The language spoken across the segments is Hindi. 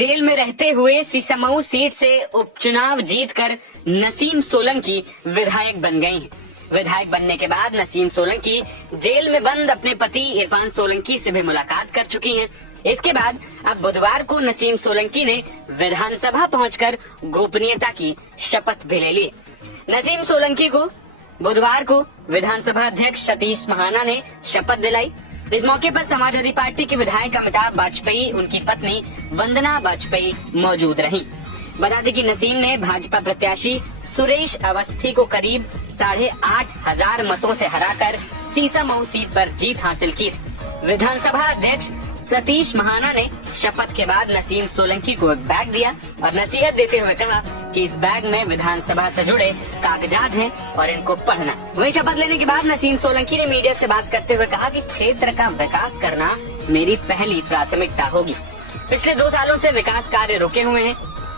जेल में रहते हुए सीसामऊ सीट से उपचुनाव जीतकर नसीम सोलंकी विधायक बन गई हैं। विधायक बनने के बाद नसीम सोलंकी जेल में बंद अपने पति इरफान सोलंकी से भी मुलाकात कर चुकी हैं। इसके बाद अब बुधवार को नसीम सोलंकी ने विधानसभा पहुंचकर गोपनीयता की शपथ भी ले ली। नसीम सोलंकी को बुधवार को विधानसभा अध्यक्ष सतीश महाना ने शपथ दिलाई। इस मौके पर समाजवादी पार्टी के विधायक अमिताभ वाजपेयी, उनकी पत्नी वंदना वाजपेयी मौजूद रहीं। बता दें कि नसीम ने भाजपा प्रत्याशी सुरेश अवस्थी को करीब 8,500 मतों से हराकर सीसामऊ सीट पर जीत हासिल की थी। विधानसभा अध्यक्ष सतीश महाना ने शपथ के बाद नसीम सोलंकी को एक बैग दिया और नसीहत देते हुए कहा कि इस बैग में विधानसभा से जुड़े कागजात हैं और इनको पढ़ना। वहीं शपथ लेने के बाद नसीम सोलंकी ने मीडिया से बात करते हुए कहा कि क्षेत्र का विकास करना मेरी पहली प्राथमिकता होगी। पिछले 2 सालों से विकास कार्य रुके हुए हैं।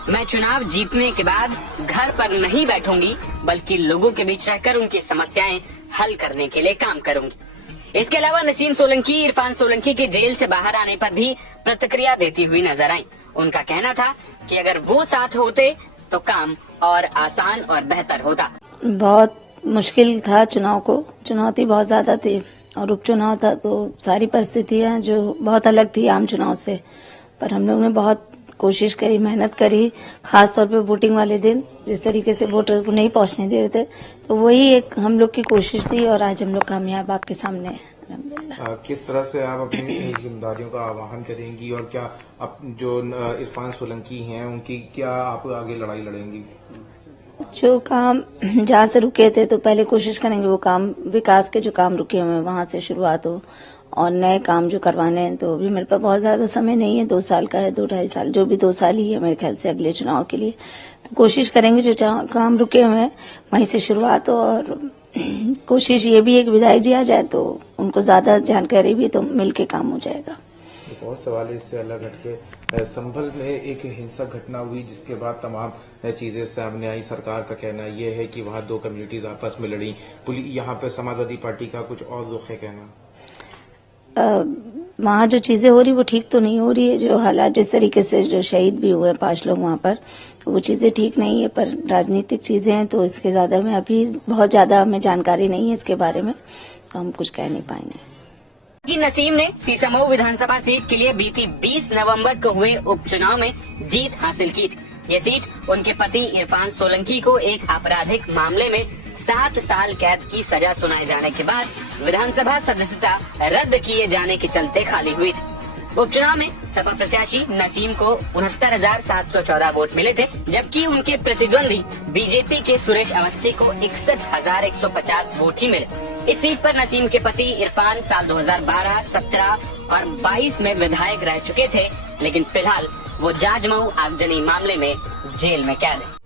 मैं चुनाव जीतने के बाद घर पर नहीं बैठूंगी, बल्कि लोगों के बीच रहकर उनकी समस्याएं हल करने के लिए काम करूंगी। इसके अलावा नसीम सोलंकी इरफान सोलंकी के जेल से बाहर आने पर भी प्रतिक्रिया देती हुई नजर आई। उनका कहना था कि अगर वो साथ होते तो काम और आसान और बेहतर होता। बहुत मुश्किल था चुनाव को, चुनौती बहुत ज्यादा थी और उपचुनाव था तो सारी परिस्थितियां जो बहुत अलग थी आम चुनाव से। पर हम लोग ने बहुत कोशिश करी, मेहनत करी, खास तौर पे वोटिंग वाले दिन जिस तरीके से वोटर को नहीं पहुंचने दे रहे थे, तो वही एक हम लोग की कोशिश थी और आज हम लोग कामयाब आपके सामने हैं। किस तरह से आप अपनी जिम्मेदारियों का आह्वान करेंगी और क्या आप जो इरफान सोलंकी हैं उनकी क्या आप आगे लड़ाई लड़ेंगी? जो काम जहाँ से रुके थे तो पहले कोशिश करेंगे वो काम, विकास के जो काम रुके हुए वहां से शुरुआत हो और नए काम जो करवाने हैं। तो अभी मेरे पास बहुत ज्यादा समय नहीं है, 2 साल का है, 2-2.5 साल, जो भी 2 साल ही है मेरे ख्याल से अगले चुनाव के लिए। तो कोशिश करेंगे जो काम रुके हुए हैं वहीं से शुरुआत हो और कोशिश ये भी एक विधायक जी आ जाए तो उनको ज्यादा जानकारी भी तो मिलके काम हो जाएगा। एक और सवाल है इससे अलग हटके, संभल में एक हिंसक घटना हुई जिसके बाद तमाम चीजें सामने आई। सरकार का कहना यह है कि वहाँ 2 कम्युनिटीज आपस में लड़ी। यहाँ पे समाजवादी पार्टी का कुछ और रुख है कहना? वहाँ जो चीजें हो रही वो ठीक तो नहीं हो रही है। जो हालात जिस तरीके से जो शहीद भी हुए 5 लोग वहाँ पर, तो वो चीजें ठीक नहीं है। पर राजनीतिक चीजें हैं तो इसके ज्यादा में अभी बहुत ज्यादा हमें जानकारी नहीं है इसके बारे में, तो हम कुछ कह नहीं पाएंगे। नसीम ने सीसामऊ विधानसभा सीट के लिए बीती 20 नवंबर को हुए उपचुनाव में जीत हासिल की थी। ये सीट उनके पति इरफान सोलंकी को एक आपराधिक मामले में 7 साल कैद की सजा सुनाए जाने के बाद विधानसभा सदस्यता रद्द किए जाने के चलते खाली हुई थी। उपचुनाव में सपा प्रत्याशी नसीम को 69,714 वोट मिले थे, जबकि उनके प्रतिद्वंदी बीजेपी के सुरेश अवस्थी को 61,150 वोट ही मिले। इस सीट पर नसीम के पति इरफान साल 2012, 17 और 22 में विधायक रह चुके थे, लेकिन फिलहाल वो जाजमऊ आगजनी मामले में जेल में कैद है।